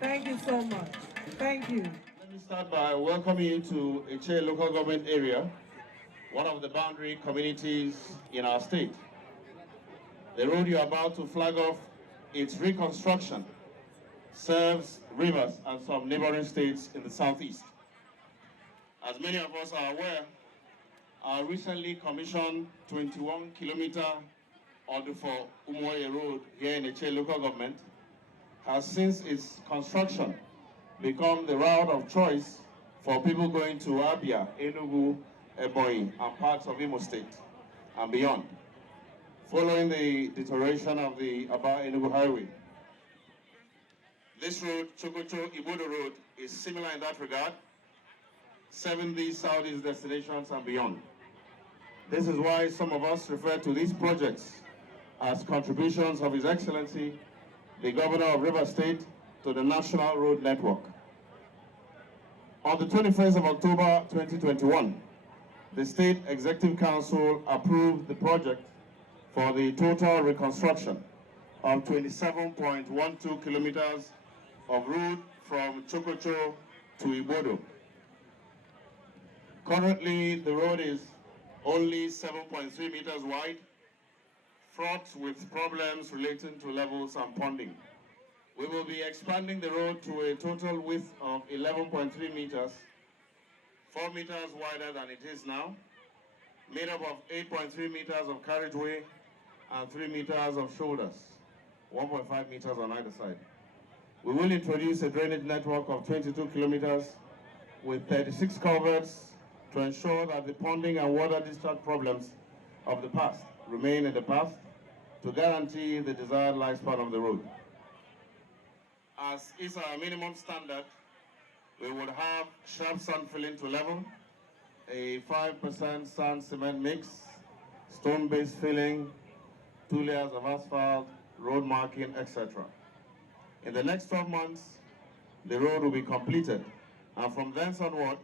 Thank you so much. Thank you. Let me start by welcoming you to Etche local government area, one of the boundary communities in our state. The road you're about to flag off, its reconstruction, serves rivers and some neighboring states in the southeast. As many of us are aware, our recently commissioned 21-kilometer Odufo Umoye Road here in Etche local government has since its construction become the route of choice for people going to Abia, Enugu, Ebonyi, and parts of Imo State and beyond, following the deterioration of the Aba-Enugu Highway. This road, CHOKOCHO-IGBODO Road, is similar in that regard, serving these southeast destinations and beyond. This is why some of us refer to these projects as contributions of His Excellency, the Governor of Rivers State, to the National Road Network. On the 21st of October 2021, the State Executive Council approved the project for the total reconstruction of 27.12 kilometers of road from CHOKOCHO to Igbodo. Currently, the road is only 7.3 meters wide, fraught with problems relating to levels and ponding. We will be expanding the road to a total width of 11.3 meters, 4 meters wider than it is now, made up of 8.3 meters of carriageway and 3 meters of shoulders, 1.5 meters on either side. We will introduce a drainage network of 22 kilometers with 36 culverts to ensure that the ponding and water discharge problems of the past remain in the past to guarantee the desired lifespan of the road. As is our minimum standard, we would have sharp sand filling to level, a 5% sand cement mix, stone-based filling, 2 layers of asphalt, road marking, etc. In the next 12 months, the road will be completed, and from thence onward,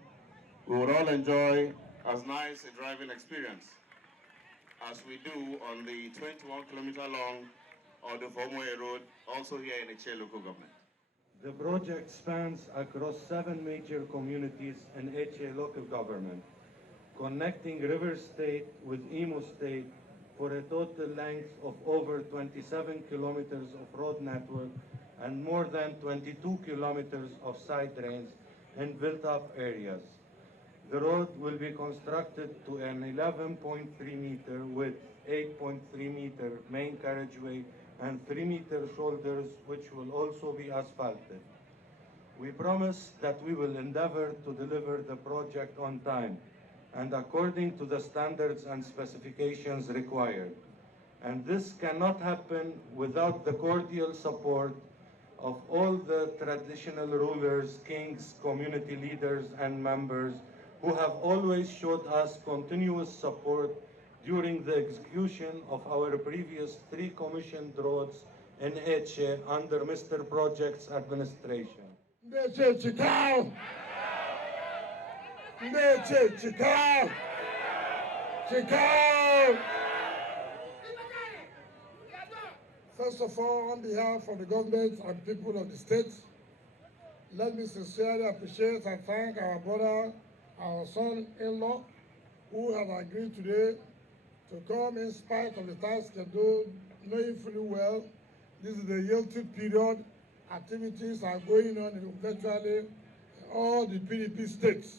we would all enjoy as nice a driving experience as we do on the 21-kilometer long Odufo Umoye Road, also here in Etche local government. The project spans across 7 major communities in Etche local government, connecting Rivers State with Imo State for a total length of over 27 kilometers of road network and more than 22 kilometers of side drains in built-up areas. The road will be constructed to an 11.3 meter width, 8.3 meter main carriageway, and 3 meter shoulders, which will also be asphalted. We promise that we will endeavor to deliver the project on time and according to the standards and specifications required. And this cannot happen without the cordial support of all the traditional rulers, kings, community leaders, and members who have always showed us continuous support during the execution of our previous 3 commissioned roads in Etche under Mr. Project's administration. First of all, on behalf of the government and people of the state, let me sincerely appreciate and thank our brother, our son-in-law, who have agreed today to come in spite of the task schedule, knowing fully well this is the yielding period. Activities are going on in virtually all the PDP states.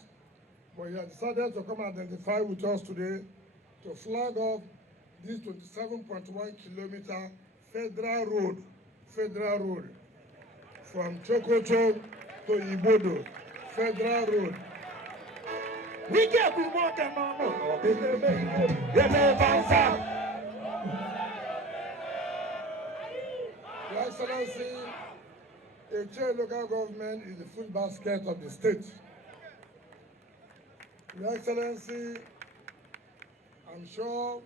But he has decided to come identify with us today to flag off this 27.1 kilometer federal road from CHOKOCHO to Igbodo, federal road. We get more than Your Excellency, Etche local government is the food basket of the state. Your Excellency, I'm sure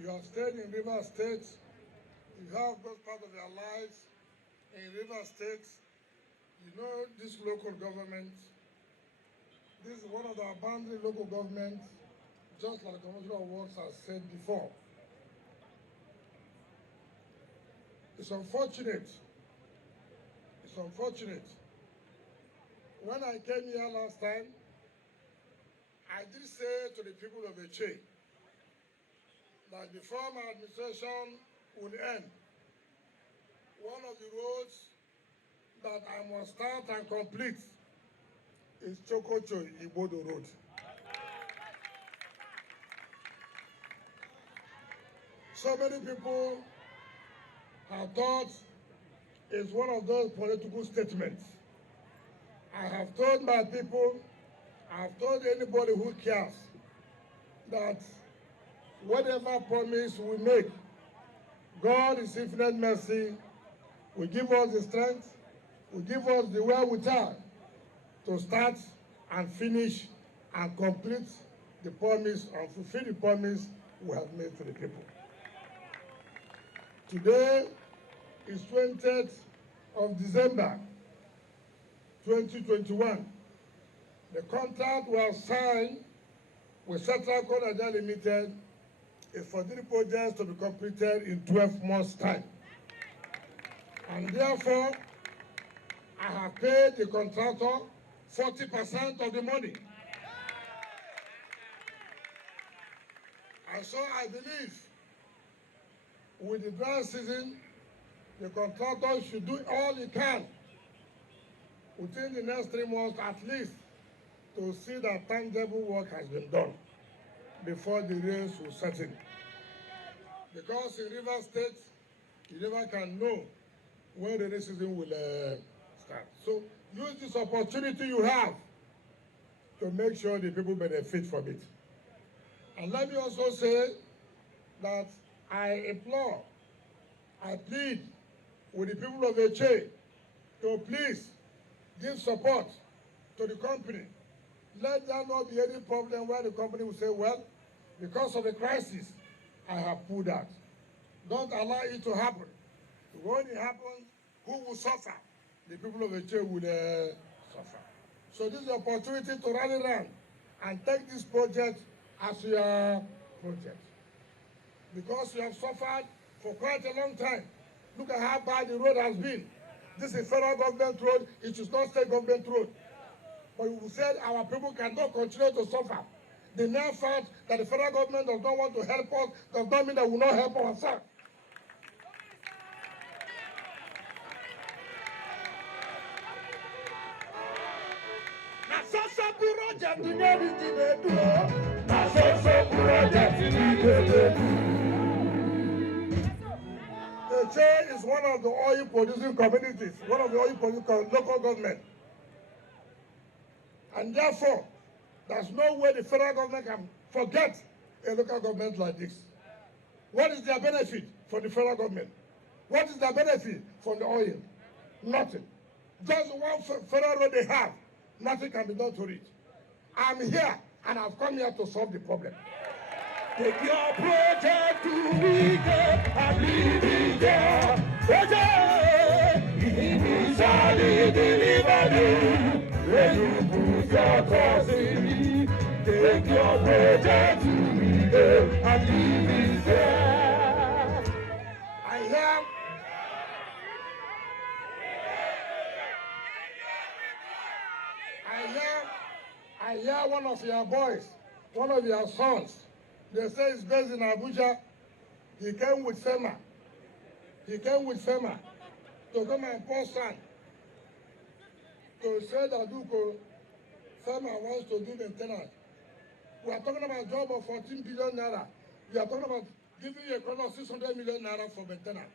you have stayed in River State. You have got part of your lives in River State. You know this local government. This is one of our boundary local governments, just like the Commissioner of Works has said before. It's unfortunate. It's unfortunate. When I came here last time, I did say to the people of Etche that before my administration would end, one of the roads that I must start and complete is CHOKOCHO-IGBODO Road. So many people have thought it's one of those political statements. I have told my people, I have told anybody who cares that whatever promise we make, God is infinite mercy, will give us the strength, will give us the wherewithal to start and finish and complete the promise and fulfill the promise we have made to the people. Today is 20th of December 2021. The contract was signed with Central Coal Nigeria Limited is for the projects to be completed in 12 months' time. And therefore, I have paid the contractor 40% of the money. And so I believe with the dry season, the contractor should do all he can within the next 3 months at least to see that tangible work has been done before the rains will set in. Because in River State, you never can know when the rainy season will start. So use this opportunity you have to make sure the people benefit from it. And let me also say that I implore, I plead with the people of Etche to please give support to the company. Let there not be any problem where the company will say, well, because of the crisis, I have pulled out. Don't allow it to happen. When it happens, who will suffer? The people of Etche will suffer. So this is an opportunity to rally around and take this project as your project. Because you have suffered for quite a long time. Look at how bad the road has been. This is federal government road, it is not state government road. But we said our people cannot continue to suffer. The mere fact that the federal government does not want to help us does not mean that we will not help ourselves. Etche is one of the oil producing communities, one of the oil producing local government. And therefore, there's no way the federal government can forget a local government like this. What is their benefit for the federal government? What is their benefit from the oil? Nothing. Just one federal road they have, nothing can be done to it. I'm here and I've come here to solve the problem. Take your project to weekend and leave it there. Project, it is only delivery. When you put your trust in me, take your project to weekend and leave it there. I hear one of your boys, one of your sons, they say he's based in Abuja. He came with FEMA. He came with FEMA to come and pour sand. To say that FEMA wants to do maintenance. We are talking about a job of 14 billion naira. We are talking about giving you a corner of 600 million naira for maintenance.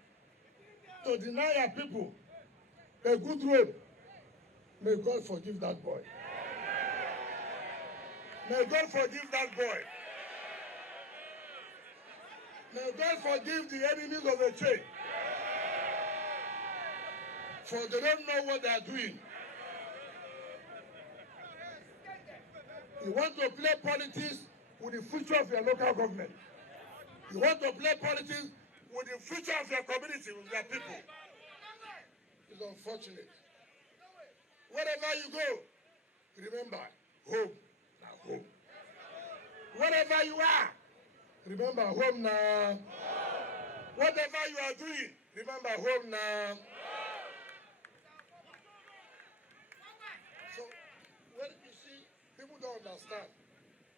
To deny our people a good road, may God forgive that boy. May God forgive that boy. May God forgive the enemies of the church. For they don't know what they are doing. You want to play politics with the future of your local government. You want to play politics with the future of your community, with your people. It's unfortunate. Wherever you go, remember, home, now home. Wherever you are, remember home now. Whatever you are doing, remember home now. So, when you see, people don't understand.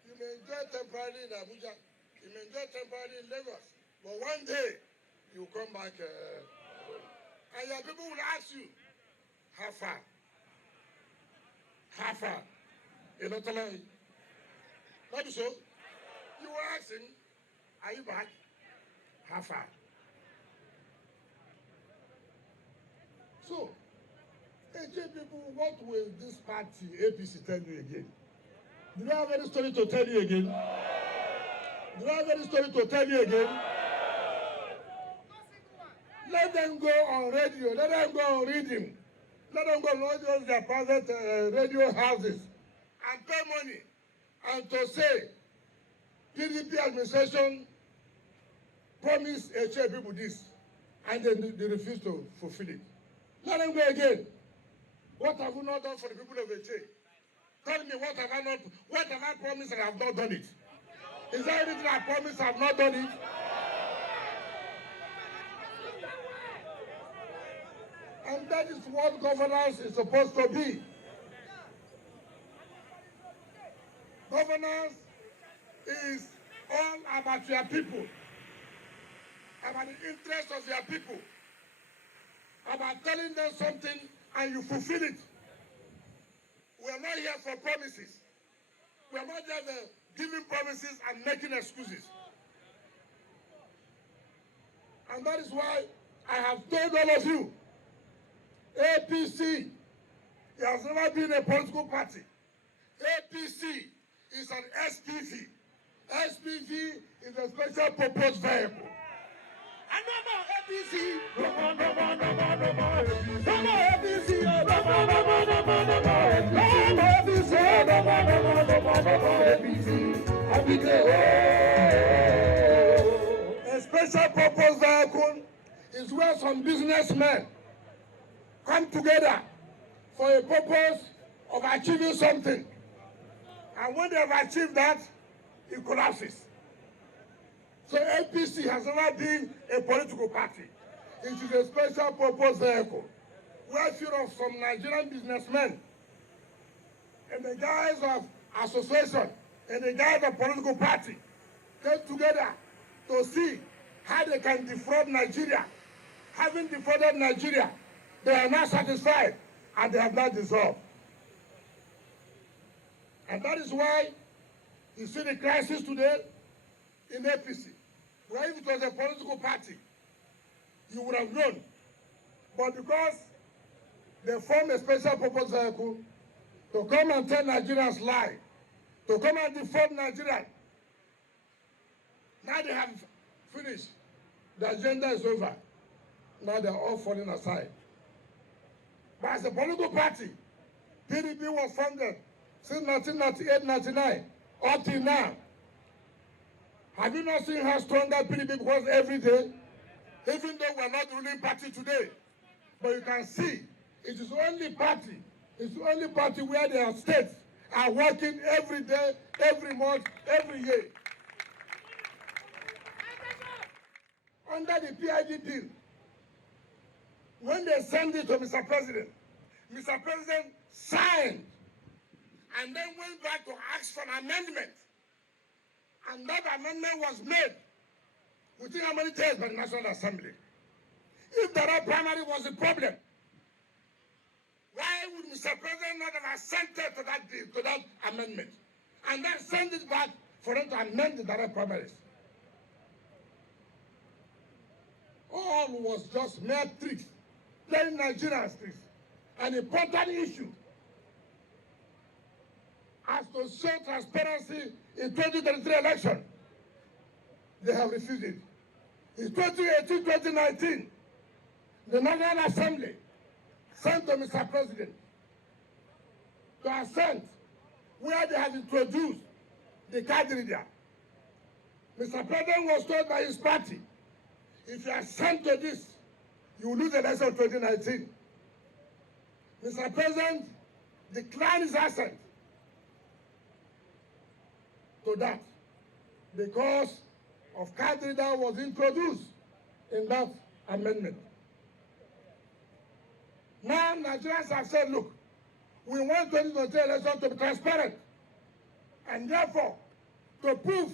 You may enjoy temporarily in Abuja, you may enjoy temporarily in Lagos, but one day, you come back and your people will ask you, how far? How far? You know, tell me. Not so. You were asking, are you back? How far? So, Etche people, what will this party, APC, tell you again? Do I have any story to tell you again? Do I have any story to tell you again? Let them go on radio, let them go on reading, let them go on their private radio houses and pay money and to say PDP administration promised Etche people this and they refuse to fulfill it. Let them go again. What have you not done for the people of Etche? Tell me what have I promised and I have not done it? Is there anything I promised I have not done it? And that is what governance is supposed to be. Governance is all about your people, about the interests of your people, about telling them something and you fulfill it. We are not here for promises. We are not just giving promises and making excuses. And that is why I have told all of you, APC has never been a political party. APC is an SPV. SPV is a special purpose vehicle. And no more APC. No more APC. No more APC. No more APC. A special purpose vehicle is where some businessmen come together for a purpose of achieving something. And when they have achieved that, it collapses. So APC has never been a political party. It is a special purpose vehicle where few of some Nigerian businessmen and the guys of association and the guys of political party get together to see how they can defraud Nigeria. Having defrauded Nigeria, they are not satisfied and they have not dissolved. And that is why you see the crisis today in APC. Where if it was a political party, you would have known. But because they formed a special purpose vehicle to come and tell Nigerians lie, to come and defraud Nigerians, now they have finished. The agenda is over. Now they're all falling aside. But as a political party, PDP was founded since 1998-99, up till now. Have you not seen how stronger PDP was every day? Even though we're not the ruling party today. But you can see, it is the only party, where their states are working every day, every month, every year. Under the PID bill, when they sent it to Mr. President signed and then went back to ask for an amendment. And that amendment was made within how many days by the National Assembly? If the right primary was a problem, why would Mr. President not have assented to that bill, to that amendment, and then send it back for them to amend the direct primaries? All was just mere tricks, playing Nigerians tricks. An important issue as to show transparency in 2023 election. They have refused it. In 2018-2019, the National Assembly sent to Mr. President to assent where they have introduced the card reader. Mr. President was told by his party, if you assent to this, you will lose the election of 2019. Mr. President declined his assent to that because of card reader was introduced in that amendment. Now Nigerians have said, look, we want 2023 election to be transparent, and therefore, to prove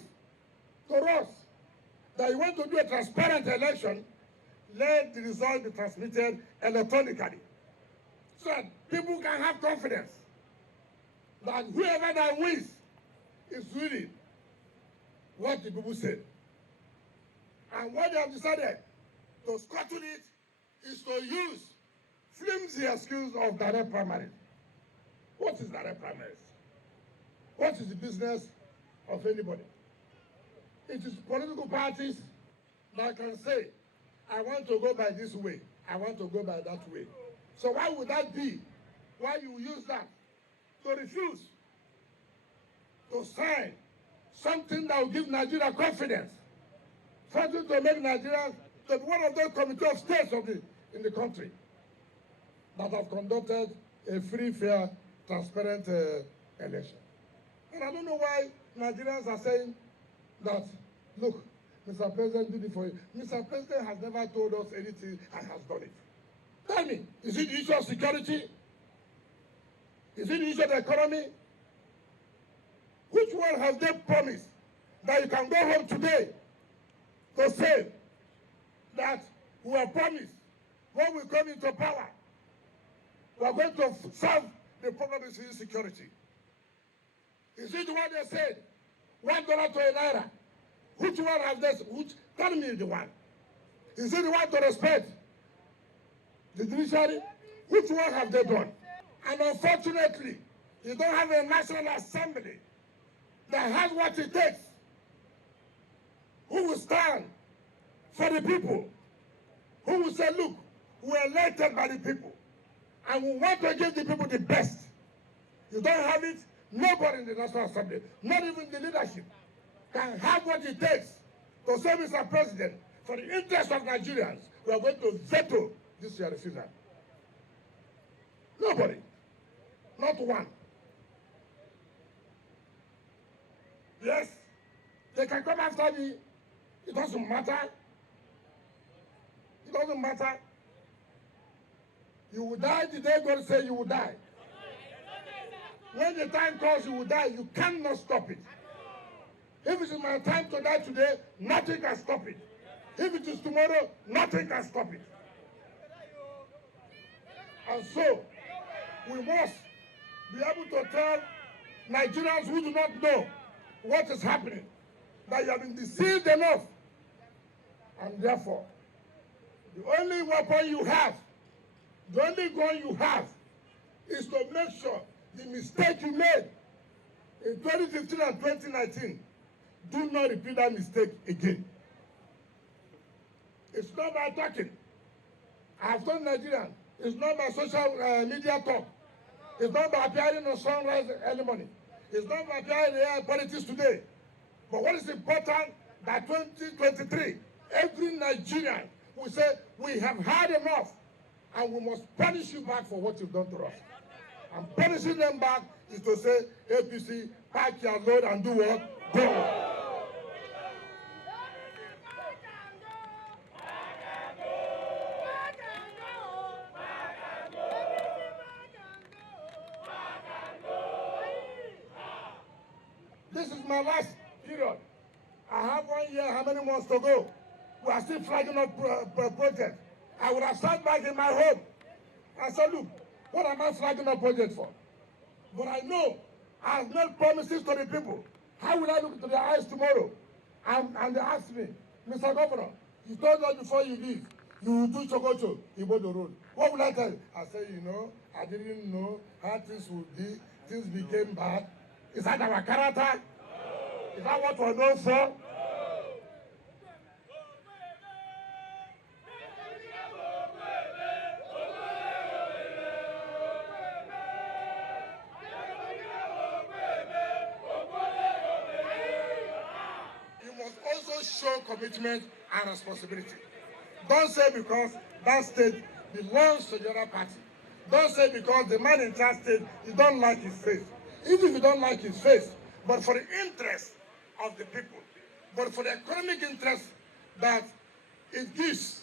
to us that you want to do a transparent election, let the result be transmitted electronically, so that people can have confidence that whoever that wins is really what the people said. And what they have decided to scuttle it is to use flimsy excuse of direct primaries. What is direct primaries? What is the business of anybody? It is political parties that can say, I want to go by this way, I want to go by that way. So why would that be? Why you use that to refuse to sign something that will give Nigeria confidence, something to make Nigeria to be one of those committee of states in the country that have conducted a free, fair, transparent election. And I don't know why Nigerians are saying that, look, Mr. President did it for you. Mr. President has never told us anything and has done it. Tell me, is it the issue of security? Is it the issue of the economy? Which one has they promised that you can go home today to say that we are promised when we come into power, we are going to solve the problem of insecurity? Is it the one they said, $1 to a naira? Which one has this? Tell me the one. Is it the one to respect the judiciary? Which one have they done? And unfortunately, you don't have a National Assembly that has what it takes, who will stand for the people, who will say, look, we are elected by the people, and we want to give the people the best. You don't have it, nobody in the National Assembly, not even the leadership, can have what it takes to say, Mr. President, for the interest of Nigerians, we are going to veto this year's refusal. Nobody, not one. Yes, they can come after me. It doesn't matter. It doesn't matter. You will die the day God says you will die. When the time comes, you will die. You cannot stop it. If it is my time to die today, nothing can stop it. If it is tomorrow, nothing can stop it. And so, we must be able to tell Nigerians who do not know what is happening, that you have been deceived enough. And therefore, the only weapon you have, the only gun you have, is to make sure the mistake you made in 2015 and 2019, do not repeat that mistake again. It's not by talking. I have told Nigerians, it's not by social media talk. It's not by appearing on Sunrise early morning. It's not by appearing in politics today. But what is important, that 2023, every Nigerian will say, we have had enough, and we must punish you back for what you've done to us. And punishing them back is to say, APC, pack your load and do what? Go. This is my last period. I have 1 year, how many months to go? We are still flagging up projects. I would have sat back in my home and said, look, what am I flagging up projects for? But I know I have made promises to the people. How will I look into their eyes tomorrow? And they ask me, Mr. Governor, you told us before you leave, you will do CHOKOCHO-IGBODO road. What will I tell you? I say, you know, I didn't know how things would be. Things became bad. Is that our character? No. Is that what we're known for? No. You must also show commitment and responsibility. Don't say because that state belongs to the other party. Don't say because the man in that state, you don't like his face. Even if you don't like his face, but for the interest of the people, but for the economic interest that it gives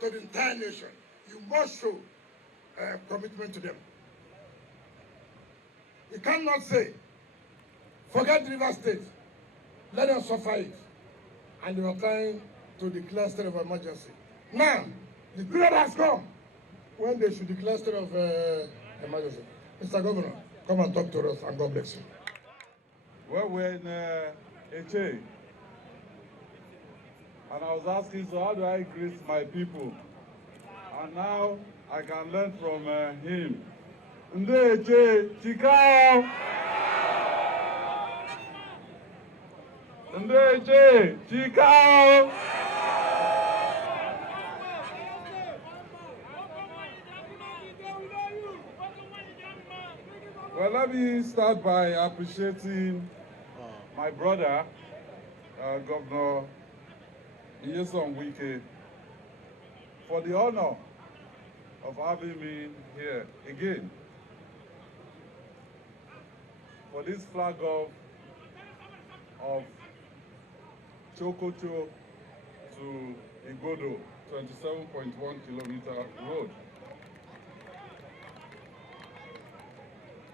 to the entire nation. You must show commitment to them. You cannot say, forget River State, let them suffer it. And they were trying to declare state of emergency. Now, the period has come when they should declare state of emergency. Mr. Governor, come and talk to us, and God bless you. Well, we're in Etche, and I was asking, so how do I greet my people? And now I can learn from him. Nde Etche, Chikao! Nde Etche, Chikao! Well, let me start by appreciating my brother, Governor Nyesom Wike, for the honor of having me here again for this flag off of CHOKOCHO to IGBODO, 27.1 kilometer road.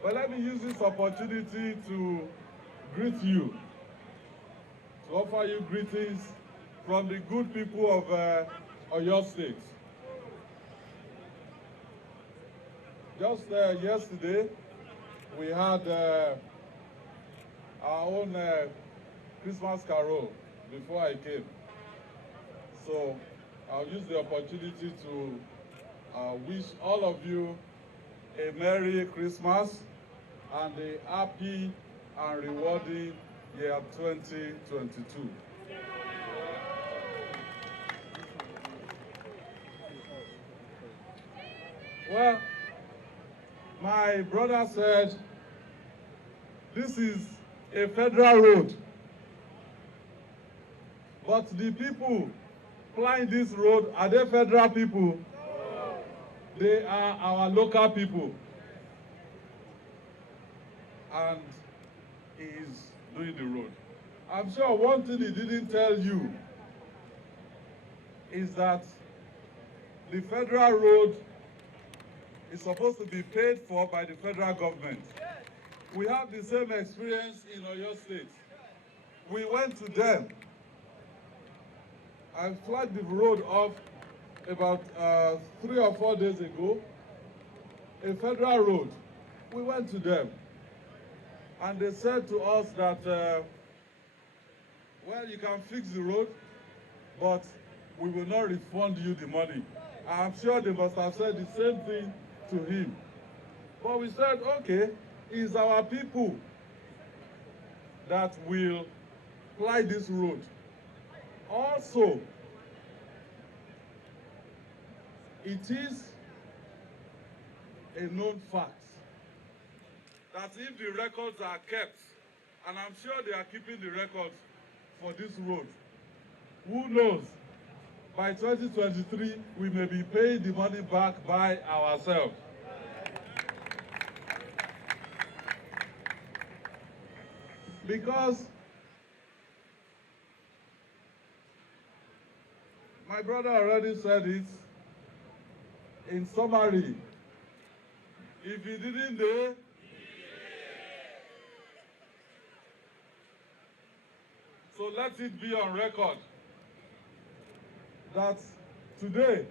Well, let me use this opportunity to greet you, to offer you greetings from the good people of Oyo State. Just yesterday, we had our own Christmas carol before I came. So I'll use the opportunity to wish all of you a Merry Christmas and a happy and rewarding year 2022. Well, my brother said this is a federal road, but the people plying this road, are they federal people? They are our local people. And he is doing the road. I'm sure one thing he didn't tell you is that the federal road is supposed to be paid for by the federal government. We have the same experience in Oyo State. We went to them. I flagged the road off about 3 or 4 days ago, a federal road. We went to them, and they said to us that, well, you can fix the road, but we will not refund you the money. I'm sure they must have said the same thing to him. But we said, okay, it's our people that will ply this road. Also, it is a known fact that if the records are kept, and I'm sure they are keeping the records for this road, who knows, by 2023, we may be paying the money back by ourselves. Because my brother already said it. In summary, if he didn't do, so let it be on record that today,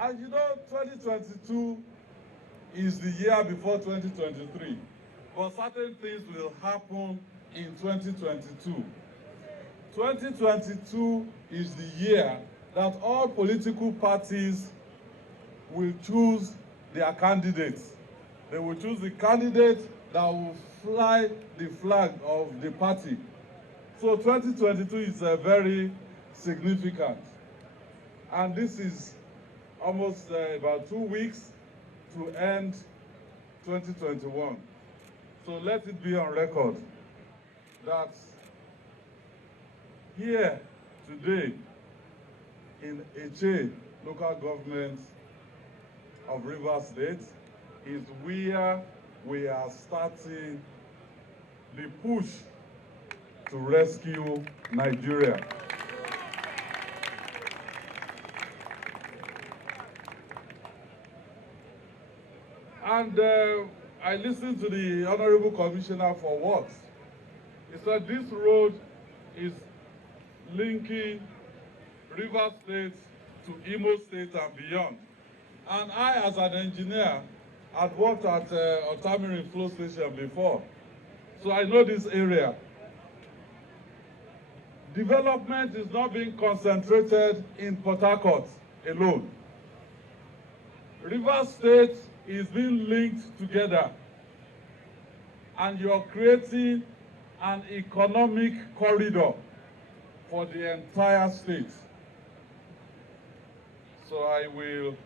and you know 2022 is the year before 2023, but certain things will happen in 2022. 2022 is the year that all political parties will choose their candidates. They will choose the candidate that will fly the flag of the party. So 2022 is very significant. And this is almost about 2 weeks to end 2021. So let it be on record that here today in Etche local government of Rivers State is where we are starting the push to rescue Nigeria. And I listened to the Honorable Commissioner for Works. He said this road is linking Rivers State to Imo State and beyond. And I, as an engineer, had worked at Otamirin Flow Station before, so I know this area. Development is not being concentrated in Port Harcourt alone. Rivers State is being linked together, and you're creating an economic corridor for the entire state. So I will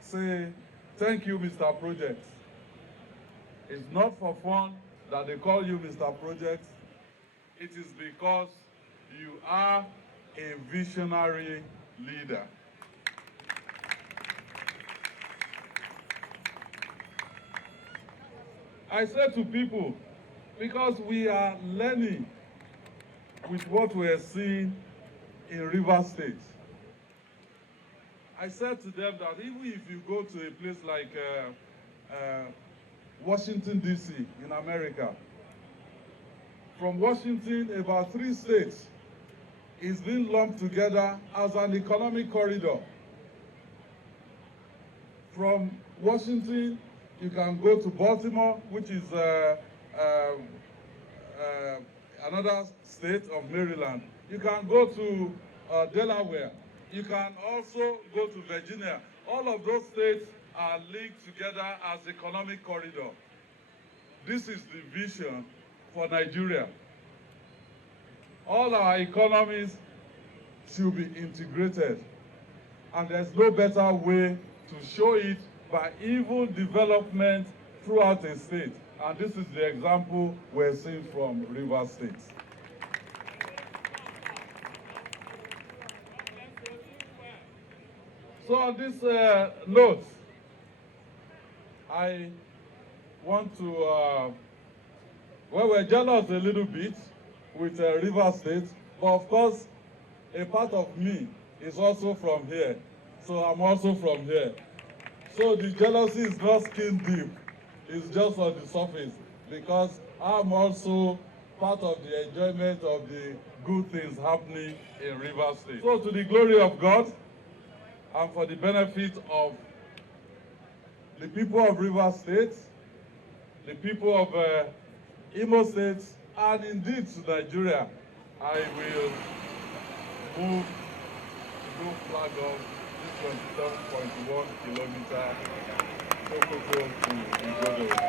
say thank you, Mr. Project. It's not for fun that they call you Mr. Project. It is because you are a visionary leader. I say to people, because we are learning with what we are seeing in Rivers State. I said to them that even if you go to a place like Washington, D.C. in America, from Washington, about 3 states is being lumped together as an economic corridor. From Washington, you can go to Baltimore, which is another state of Maryland. You can go to Delaware. You can also go to Virginia. All of those states are linked together as economic corridor. This is the vision for Nigeria. All our economies should be integrated, and there's no better way to show it by even development throughout a state. And this is the example we're seeing from Rivers State. So on this note, I want to, well, we're jealous a little bit with Rivers State, but of course, a part of me is also from here. So I'm also from here. So the jealousy is not skin deep, it's just on the surface, because I'm also part of the enjoyment of the good things happening in Rivers State. So to the glory of God, and for the benefit of the people of Rivers State, the people of Imo State, and indeed to Nigeria, I will move to do flag off this 27.1 kilometer CHOKOCHO-IGBODO.